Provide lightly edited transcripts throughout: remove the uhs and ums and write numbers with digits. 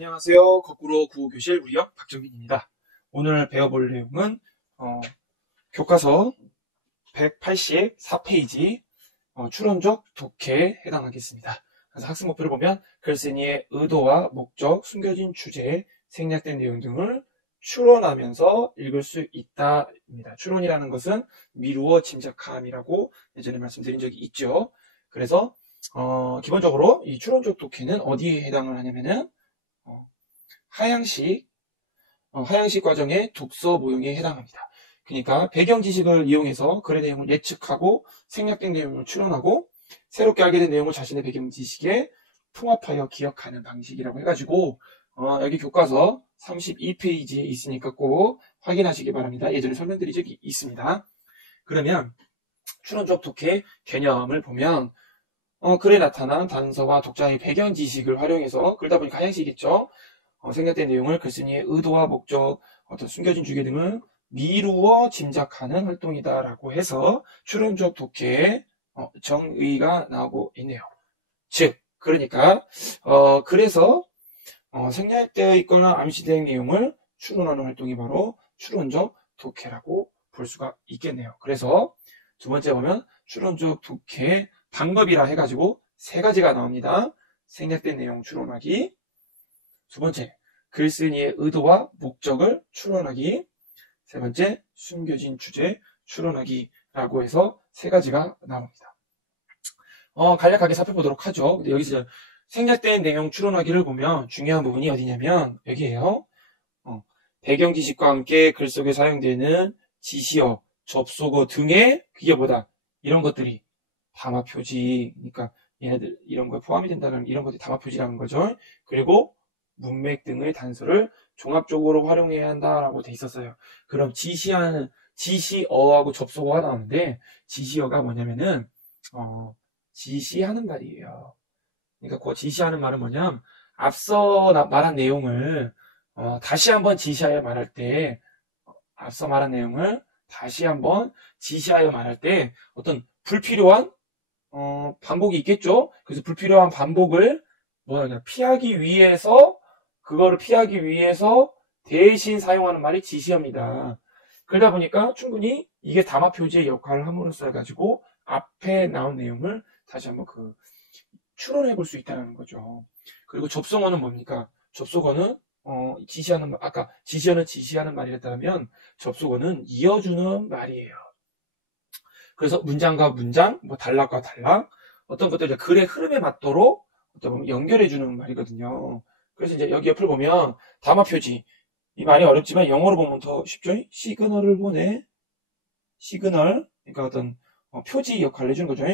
안녕하세요. 거꾸로 구호교실 우리역 박정민입니다. 오늘 배워볼 내용은 교과서 184페이지 추론적 독해에 해당하겠습니다. 그래서 학습 목표를 보면 글쓴이의 의도와 목적, 숨겨진 주제, 생략된 내용 등을 추론하면서 읽을 수 있다입니다. 추론이라는 것은 미루어 짐작함이라고 예전에 말씀드린 적이 있죠. 그래서 기본적으로 이 추론적 독해는 어디에 해당을 하냐면은 하향식 과정의 독서 모형에 해당합니다. 그러니까 배경 지식을 이용해서 글의 내용을 예측하고 생략된 내용을 추론하고 새롭게 알게 된 내용을 자신의 배경 지식에 통합하여 기억하는 방식이라고 해가지고 여기 교과서 32페이지에 있으니까 꼭 확인하시기 바랍니다. 예전에 설명드린 적이 있습니다. 그러면 추론적 독해 개념을 보면 글에 나타난 단서와 독자의 배경 지식을 활용해서 그러다 보니까 하향식이겠죠. 생략된 내용을 글쓴이의 의도와 목적, 어떤 숨겨진 주제 등을 미루어 짐작하는 활동이다라고 해서 추론적 독해의 정의가 나오고 있네요. 즉, 그러니까 그래서 생략되어 있거나 암시된 내용을 추론하는 활동이 바로 추론적 독해라고 볼 수가 있겠네요. 그래서 두 번째 보면 추론적 독해 방법이라 해가지고 세 가지가 나옵니다. 생략된 내용 추론하기, 두 번째, 글쓴이의 의도와 목적을 추론하기, 세 번째, 숨겨진 주제 추론하기라고 해서 세 가지가 나옵니다. 간략하게 살펴보도록 하죠. 근데 여기서 생략된 내용 추론하기를 보면 중요한 부분이 어디냐면 여기에요. 배경 지식과 함께 글 속에 사용되는 지시어, 접속어 등의 그게 뭐다? 이런 것들이 담화 표지, 그러니까 얘네들 이런 거에 포함이 된다는 이런 것들이 담화 표지라는 거죠. 그리고 문맥 등의 단서를 종합적으로 활용해야 한다라고 돼 있었어요. 그럼 지시어하고 접속어가 나오는데 지시어가 뭐냐면은 지시하는 말이에요. 그러니까 그 지시하는 말은 뭐냐면 앞서 말한 내용을 다시 한번 지시하여 말할 때 앞서 말한 내용을 다시 한번 지시하여 말할 때 어떤 불필요한 반복이 있겠죠. 그래서 불필요한 반복을 피하기 위해서 그거를 피하기 위해서 대신 사용하는 말이 지시어입니다. 그러다 보니까 충분히 이게 담화 표지의 역할을 함으로써 해가지고 앞에 나온 내용을 다시 한번 추론해 볼 수 있다는 거죠. 그리고 접속어는 뭡니까? 접속어는 지시하는 말, 아까 지시어는 지시하는 말이랬다면 접속어는 이어주는 말이에요. 그래서 문장과 문장, 단락과 단락, 어떤 것들 글의 흐름에 맞도록 어떤 보면 연결해주는 말이거든요. 그래서 이제 여기 옆을 보면 담화 표지. 이 말이 어렵지만 영어로 보면 더 쉽죠? 시그널을 보내. 시그널. 그러니까 어떤 표지 역할을 해주는 거죠.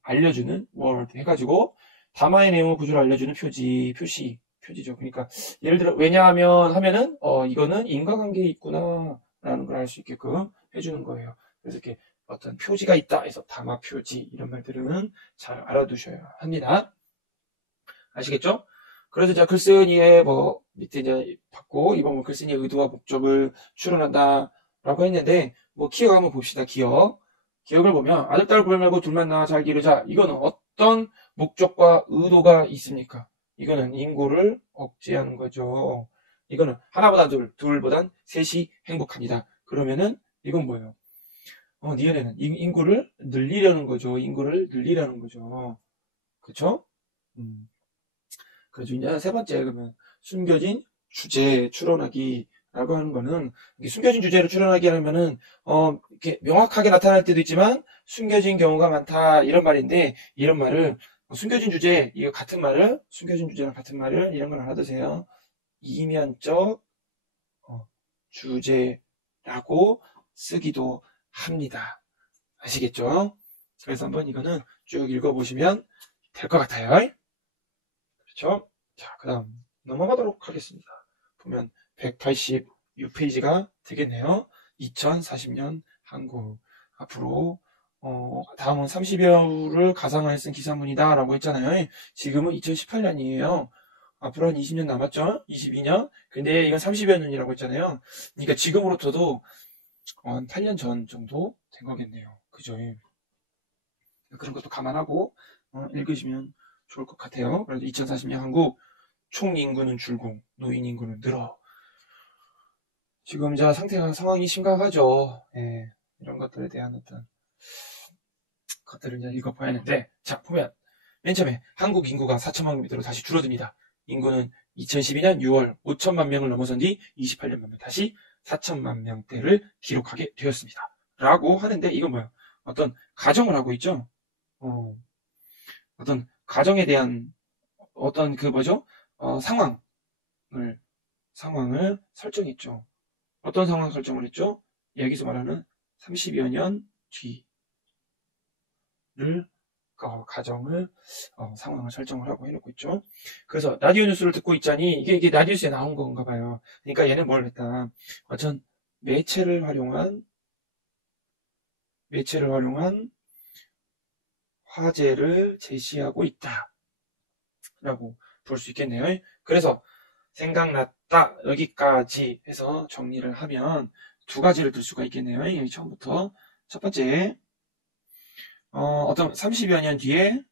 알려주는 word 해가지고 담화의 내용을 구조를 알려주는 표지죠. 그러니까 예를 들어 왜냐하면 하면은 이거는 인과관계에 있구나 라는 걸 알 수 있게끔 해주는 거예요. 그래서 이렇게 어떤 표지가 있다 해서 담화 표지 이런 말들은 잘 알아두셔야 합니다. 아시겠죠? 그래서 제가 글쓴이의 밑에 이제 받고 이번 글쓴이의 의도와 목적을 추론한다라고 했는데 기억 한번 봅시다. 기억을 보면 아들 딸 구별 말고 둘만 낳아 잘 기르자. 이거는 어떤 목적과 의도가 있습니까? 이거는 인구를 억제하는 거죠. 이거는 하나보다 둘보단 셋이 행복합니다. 그러면은 이건 뭐예요? 니은에는 인구를 늘리려는 거죠. 인구를 늘리려는 거죠. 그쵸? 그래서 이제 세 번째, 그러면 숨겨진 주제 추론하기라고 하는 거는, 숨겨진 주제를 추론하기 하면은, 이렇게 명확하게 나타날 때도 있지만, 숨겨진 경우가 많다, 이런 말인데, 이런 말을, 숨겨진 주제, 이거 같은 말을, 숨겨진 주제랑 같은 말을, 이런 걸 알아두세요. 이면적, 주제라고 쓰기도 합니다. 아시겠죠? 그래서 한번 이거는 쭉 읽어보시면 될 것 같아요. 그렇죠? 자, 그 다음 넘어가도록 하겠습니다. 보면 186페이지가 되겠네요. 2040년 한국. 앞으로 다음은 30여를 가상화해 쓴 기사문이다 라고 했잖아요. 지금은 2018년이에요. 앞으로 한 20년 남았죠? 22년? 근데 이건 30여 년이라고 했잖아요. 그러니까 지금으로부터도 한 8년 전 정도 된 거겠네요. 그죠? 그런 것도 감안하고 읽으시면 좋을 것 같아요. 그래서 2040년 한국 총 인구는 줄고 노인 인구는 늘어. 지금 이제 상황이 심각하죠. 예, 이런 것들에 대한 어떤 것들을 이제 읽어봐야 하는데, 자, 보면 맨 처음에 한국 인구가 4천만 명대로 다시 줄어듭니다. 인구는 2012년 6월 5천만 명을 넘어선 뒤 28년 만에 다시 4천만 명대를 기록하게 되었습니다. 라고 하는데, 이건 뭐야? 어떤 가정을 하고 있죠? 어떤 가정에 대한 어떤 상황을 설정했죠. 어떤 상황 설정을 했죠? 여기서 말하는 30여 년 뒤를 가정을 상황을 설정을 하고 해놓고 있죠. 그래서 라디오 뉴스를 듣고 있자니 이게 라디오 뉴스에 나온 건가 봐요. 그러니까 얘는 뭘 했다? 어떤 매체를 활용한 화제를 제시하고 있다 라고 볼 수 있겠네요. 그래서 생각났다 여기까지 해서 정리를 하면 두 가지를 들 수가 있겠네요. 여기 처음부터 첫 번째, 어떤 30여 년 뒤에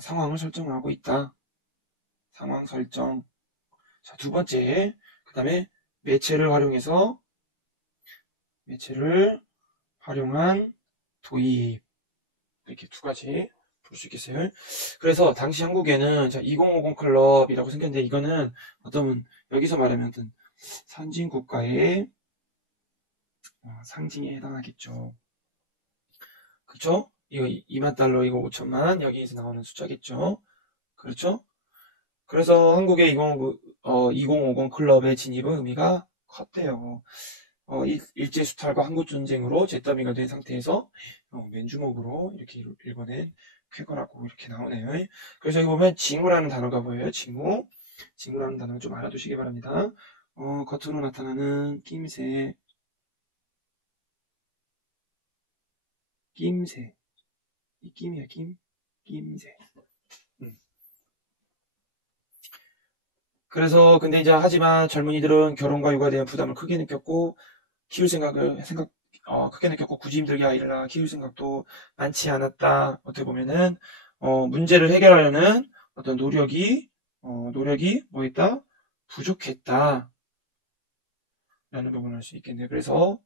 상황을 설정하고 있다. 상황 설정. 자, 두 번째, 그 다음에 매체를 활용한 도입. 이렇게 두 가지 볼 수 있겠어요. 그래서 당시 한국에는 2050 클럽이라고 생겼는데, 이거는 어떤 여기서 말하면 어떤 선진 국가의 상징에 해당하겠죠. 그렇죠? 이거 2만 달러, 이거 5천만, 여기에서 나오는 숫자겠죠. 그렇죠? 그래서 한국의 2050 클럽의 진입은 의미가 컸대요. 일제수탈과 한국전쟁으로 잿더미가 된 상태에서 맨주먹으로 이렇게 일궈낸 쾌거라고 이렇게 나오네요. 그래서 여기 보면 징후라는 단어가 보여요. 징후라는 단어를 좀 알아두시기 바랍니다. 겉으로 나타나는 낌새. 이 낌이야, 낌새. 그래서 근데 이제 하지만 젊은이들은 결혼과 육아에 대한 부담을 크게 느꼈고 크게 느꼈고 굳이 힘들게 아이를 낳아 키울 생각도 많지 않았다. 어떻게 보면은 문제를 해결하려는 어떤 노력이 뭐였다? 부족했다. 라는 부분을 알 수 있겠네요. 그래서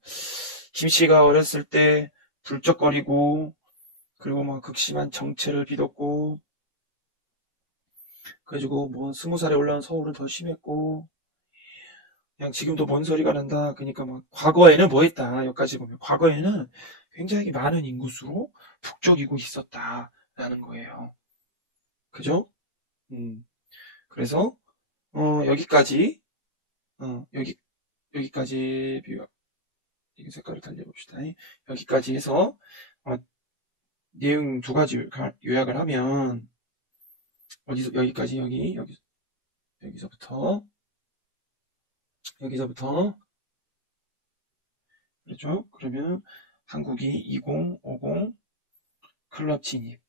김 씨가 어렸을 때 불쩍거리고 그리고 막 극심한 정체를 빚었고 그래가지고 20살에 올라온 서울은 더 심했고 그냥 지금도 뭔 소리가 난다. 그러니까 막 과거에는 뭐 했다. 여기까지 보면 과거에는 굉장히 많은 인구수로 북적이고 있었다라는 거예요. 그죠? 그래서 여기까지 여기까지 이 색깔을 달려봅시다. 여기까지 해서 내용 두 가지 요약을 하면 여기까지 여기서부터 그렇죠? 그러면 한국이 2050 클럽 진입.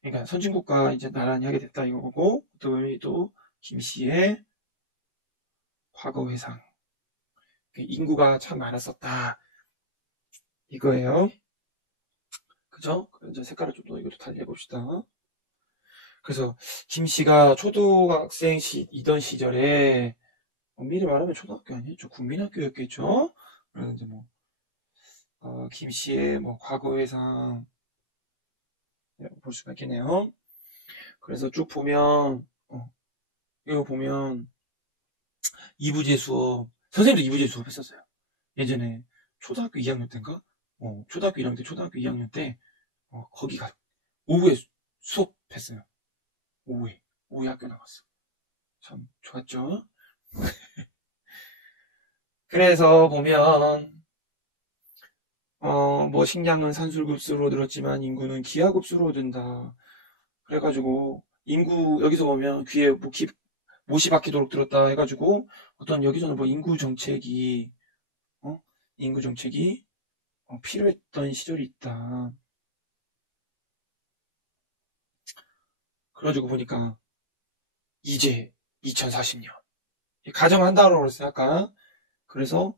그러니까 선진국가 이제 나란히 하게 됐다 이거고 또 김씨의 과거 회상. 인구가 참 많았었다. 이거예요. 그죠? 이제 색깔을 좀 더 이것도 달리 해봅시다. 그래서 김씨가 초등학생이던 시절에 미리 말하면 초등학교 아니겠죠? 국민학교였겠죠? 그래서 이제 김씨의 과거 회상 볼 수가 있겠네요. 그래서 쭉 보면 이거 보면 이부제 수업 선생님도 이부제 수업 했었어요. 예전에 초등학교 2학년 때인가? 초등학교 1학년 때 초등학교 2학년 때 거기가 오후에 수업했어요. 오후에 학교 나갔어. 참 좋았죠. 그래서 보면 식량은 산술급수로 늘었지만 인구는 기하급수로 든다. 그래가지고 여기서 보면 귀에 못이 박히도록 들었다 해가지고 여기서는 인구 정책이 필요했던 시절이 있다. 그래가지고 보니까 이제 2040년 가정한다고 그랬어요 아까. 그래서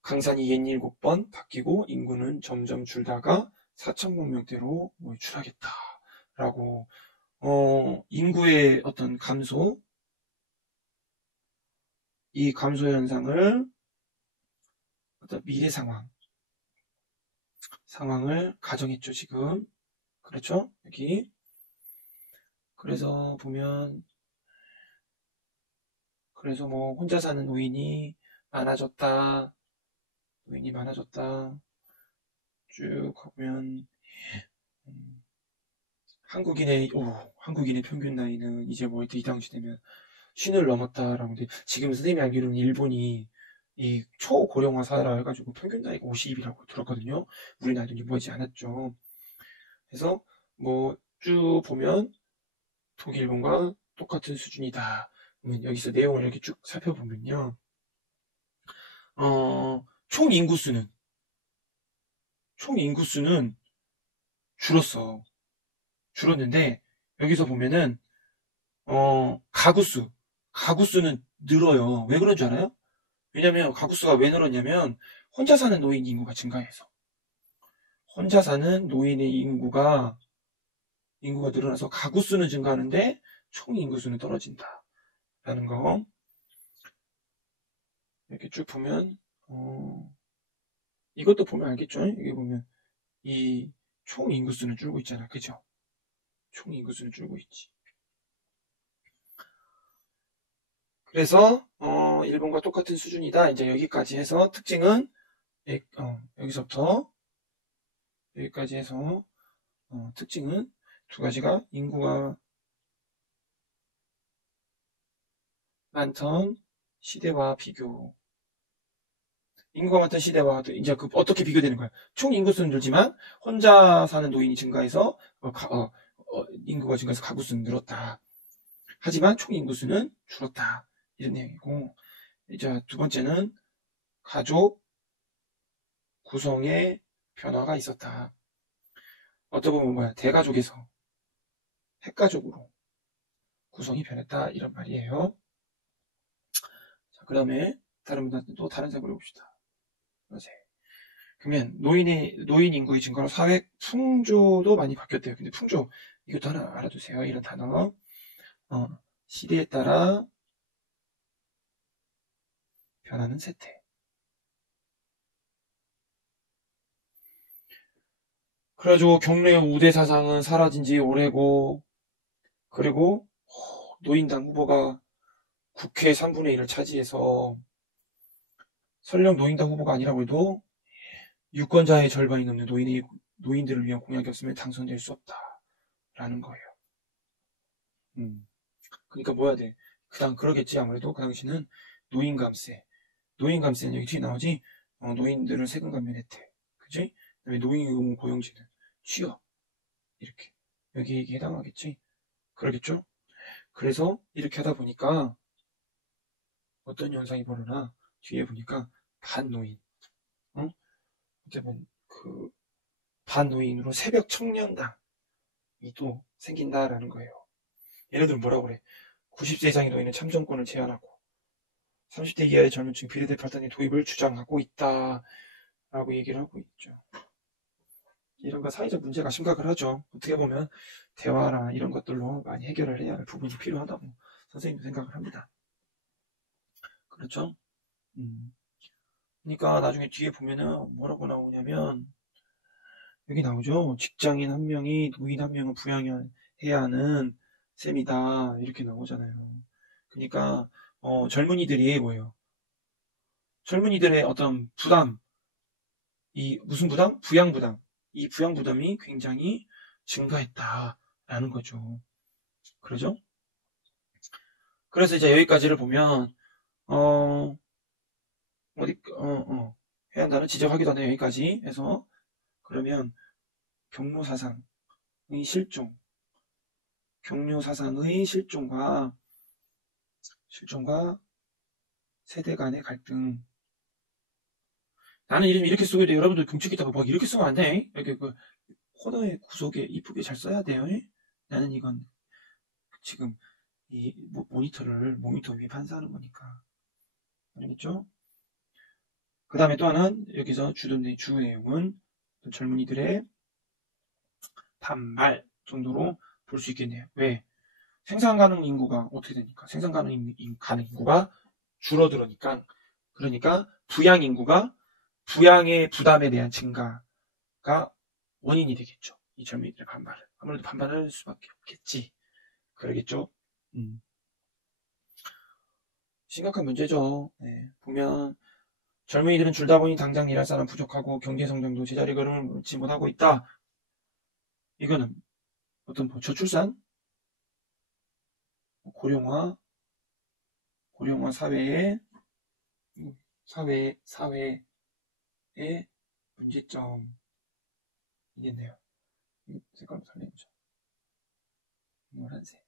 강산이 67번 바뀌고 인구는 점점 줄다가 4,000만 명대로 줄하겠다라고 인구의 어떤 감소, 이 감소 현상을 어떤 미래 상황을 가정했죠, 지금. 그렇죠? 여기. 그래서 보면, 그래서 혼자 사는 노인이 많아졌다. 쭉 가보면, 한국인의 평균 나이는 이제 이 당시 되면 50을 넘었다라고. 근데 지금 선생님이 알기로는 일본이 이 초고령화 사회라 해가지고 평균 나이가 50이라고 들었거든요. 우리나라도 이루어지지 않았죠. 그래서 쭉 보면 독일, 일본과 똑같은 수준이다. 그러면 여기서 내용을 이렇게 쭉 살펴보면요. 총 인구수는 줄었는데, 여기서 보면은, 가구수는 늘어요. 왜 그런 줄 알아요? 왜냐면, 가구수가 왜 늘었냐면, 혼자 사는 노인 인구가 증가해서. 혼자 사는 노인의 인구가 늘어나서 가구수는 증가하는데, 총 인구수는 떨어진다. 라는 거. 이렇게 쭉 보면, 이것도 보면 알겠죠? 여기 보면, 이 총 인구수는 줄고 있잖아. 그죠? 총 인구수는 줄고 있지. 그래서 일본과 똑같은 수준이다. 이제 여기까지 해서 특징은 여기서부터 여기까지 해서 특징은 두 가지가 인구가 많던 시대와 비교. 인구가 많던 시대와 이제 어떻게 비교되는 거야? 총 인구수는 늘지만 혼자 사는 노인이 증가해서 인구가 증가해서 가구수는 늘었다. 하지만 총 인구수는 줄었다. 이런 내용이고, 이제 두 번째는 가족 구성의 변화가 있었다. 어떻게 보면 대가족에서 핵가족으로 구성이 변했다. 이런 말이에요. 자, 그 다음에 다른 분한테 또 다른 생각을 해봅시다. 그러면 노인 인구의 증가로 사회 풍조도 많이 바뀌었대요. 근데 풍조, 이것도 하나 알아두세요. 이런 단어. 시대에 따라 변하는 세태. 그래가지고 경례 우대 사상은 사라진 지 오래고, 그리고 노인당 후보가 국회 3분의 1을 차지해서 설령 노인당 후보가 아니라고 해도 유권자의 절반이 넘는 노인들을 위한 공약이 없으면 당선될 수 없다라는 거예요. 그러니까 뭐 해야 돼? 그러겠지. 아무래도 그 당시는 노인감세는 여기 뒤에 나오지. 노인들은 세금 감면 혜택, 그지? 그다음에 노인의무 고용제는 취업, 이렇게 여기에 해당하겠지. 그러겠죠? 그래서 이렇게 하다 보니까 어떤 현상이 벌어나 뒤에 보니까 반노인, 어쩌면 반노인으로 새벽 청년당이 또 생긴다라는 거예요. 예를 들면 뭐라고 그래? 90세 이상의 노인은 참정권을 제한하고 30대 이하의 젊은층 비례대표단의 도입을 주장하고 있다라고 얘기를 하고 있죠. 이런 거 사회적 문제가 심각을 하죠. 어떻게 보면 대화나 이런 것들로 많이 해결을 해야 할 부분이 필요하다고 선생님도 생각을 합니다. 그렇죠? 그러니까 나중에 뒤에 보면은 뭐라고 나오냐면 여기 나오죠. 직장인 한 명이 노인 한 명을 부양해야 하는 셈이다. 이렇게 나오잖아요. 그러니까 젊은이들이 뭐예요? 젊은이들의 어떤 부담, 이 무슨 부담? 부양부담. 이 부양부담이 굉장히 증가했다라는 거죠. 그러죠? 그래서 이제 여기까지를 보면 해야 한다는 지적하기도 하네요. 여기까지 해서 그러면 경로사상의 실종과 세대 간의 갈등. 나는 이름 이렇게 쓰고 있는데 여러분들 긍축기다가 막 이렇게 쓰면 안 돼. 이렇게 코너의 구석에 이쁘게 잘 써야 돼요. 나는 이건 지금 이 모니터 위에 반사하는 거니까. 알겠죠? 그 다음에 또 하나는 여기서 주 내용은 젊은이들의 반발 정도로 볼 수 있겠네요. 왜? 생산 가능 인구가 어떻게 되니까? 생산 가능 인구가 줄어들으니까. 그러니까 부양 인구가 부양의 부담에 대한 증가가 원인이 되겠죠. 이 젊은이들의 반발을. 아무래도 반발을 할 수밖에 없겠지. 그러겠죠. 심각한 문제죠. 네. 보면 젊은이들은 줄다 보니 당장 일할 사람 부족하고 경제 성장도 제자리 걸음을 놓지 못하고 있다. 이거는 어떤 저출산, 고령화 사회의 문제점이겠네요. 색깔로 설명해보죠. 노란색.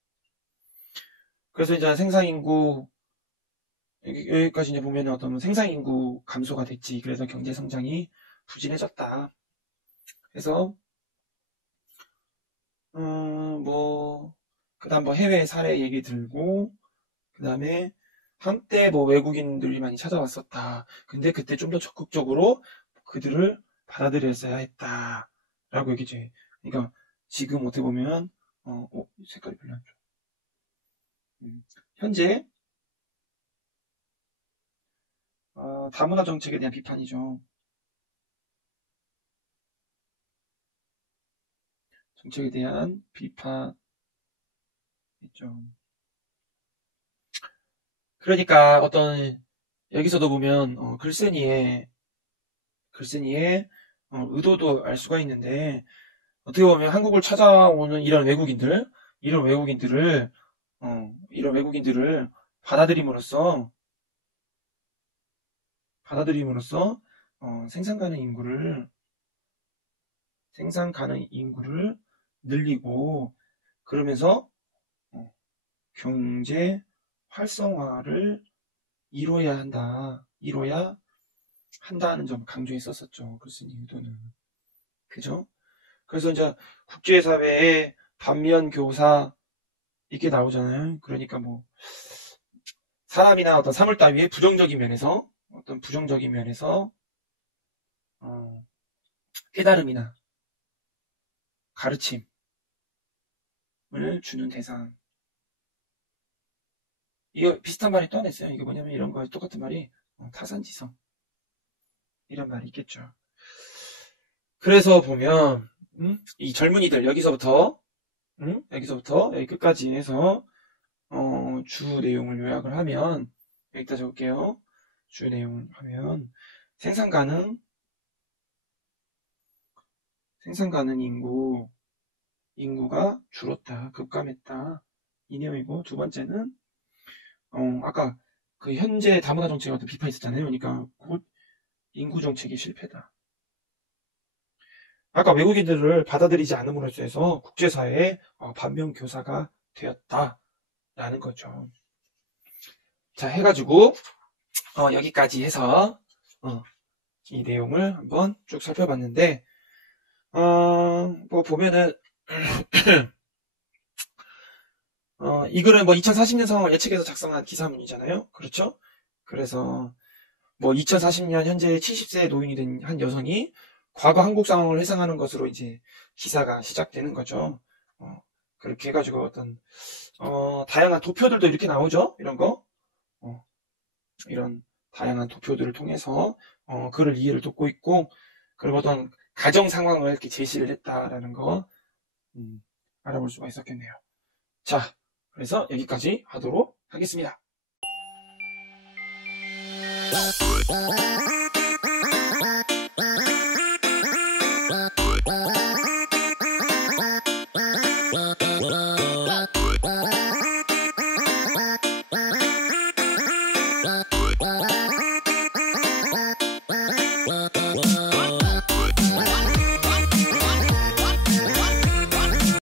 그래서 이제 생산인구, 여기까지 이제 보면 어떤 생산인구 감소가 됐지. 그래서 경제 성장이 부진해졌다. 그래서, 그 다음 해외 사례 얘기 들고, 그 다음에 한때 외국인들이 많이 찾아왔었다. 근데 그때 좀 더 적극적으로 그들을 받아들였어야 했다. 라고 얘기지. 그러니까 지금 어떻게 보면, 색깔이 별로 안 좋아. 현재, 다문화 정책에 대한 비판이죠. 정책에 대한 비판이죠. 그러니까 여기서도 보면 글쓴이의 의도도 알 수가 있는데, 어떻게 보면 한국을 찾아오는 이런 외국인들을 받아들임으로써 생산 가능 인구를 늘리고, 그러면서 경제 활성화를 이뤄야 한다는 점 강조했었었죠. 글쓴이 의도는. 그죠? 그래서 이제 국제사회에 반면 교사 이렇게 나오잖아요. 그러니까 사람이나 어떤 사물 따위의 부정적인 면에서 깨달음이나 가르침을 주는 대상. 이거 비슷한 말이 또 하나 있어요. 이게 뭐냐면 이런 거 똑같은 말이 타산지성. 이런 말이 있겠죠. 그래서 보면 이 젊은이들 여기서부터 여기 끝까지 해서 주 내용을 요약을 하면 여기다 적을게요. 주 내용을 하면 생산 가능 인구가 줄었다, 급감했다, 이 내용이고, 두 번째는 아까 그 현재 다문화 정책에 어떤 비판이 있었잖아요. 그러니까 곧 인구 정책이 실패다. 아까 외국인들을 받아들이지 않음으로써 해서 국제사회의 반면 교사가 되었다라는 거죠. 자, 해가지고 여기까지 해서 이 내용을 한번 쭉 살펴봤는데, 보면은 이 글은 2040년 상황을 예측해서 작성한 기사문이잖아요. 그렇죠? 그래서 2040년 현재 70세 노인이 된 한 여성이 과거 한국 상황을 회상하는 것으로 이제 기사가 시작되는 거죠. 그렇게 해가지고 어떤 다양한 도표들도 이렇게 나오죠. 이런 거. 이런 다양한 도표들을 통해서 그를 이해를 돕고 있고, 그리고 어떤 가정 상황을 이렇게 제시를 했다라는 거 알아볼 수가 있었겠네요. 자, 그래서 여기까지 하도록 하겠습니다.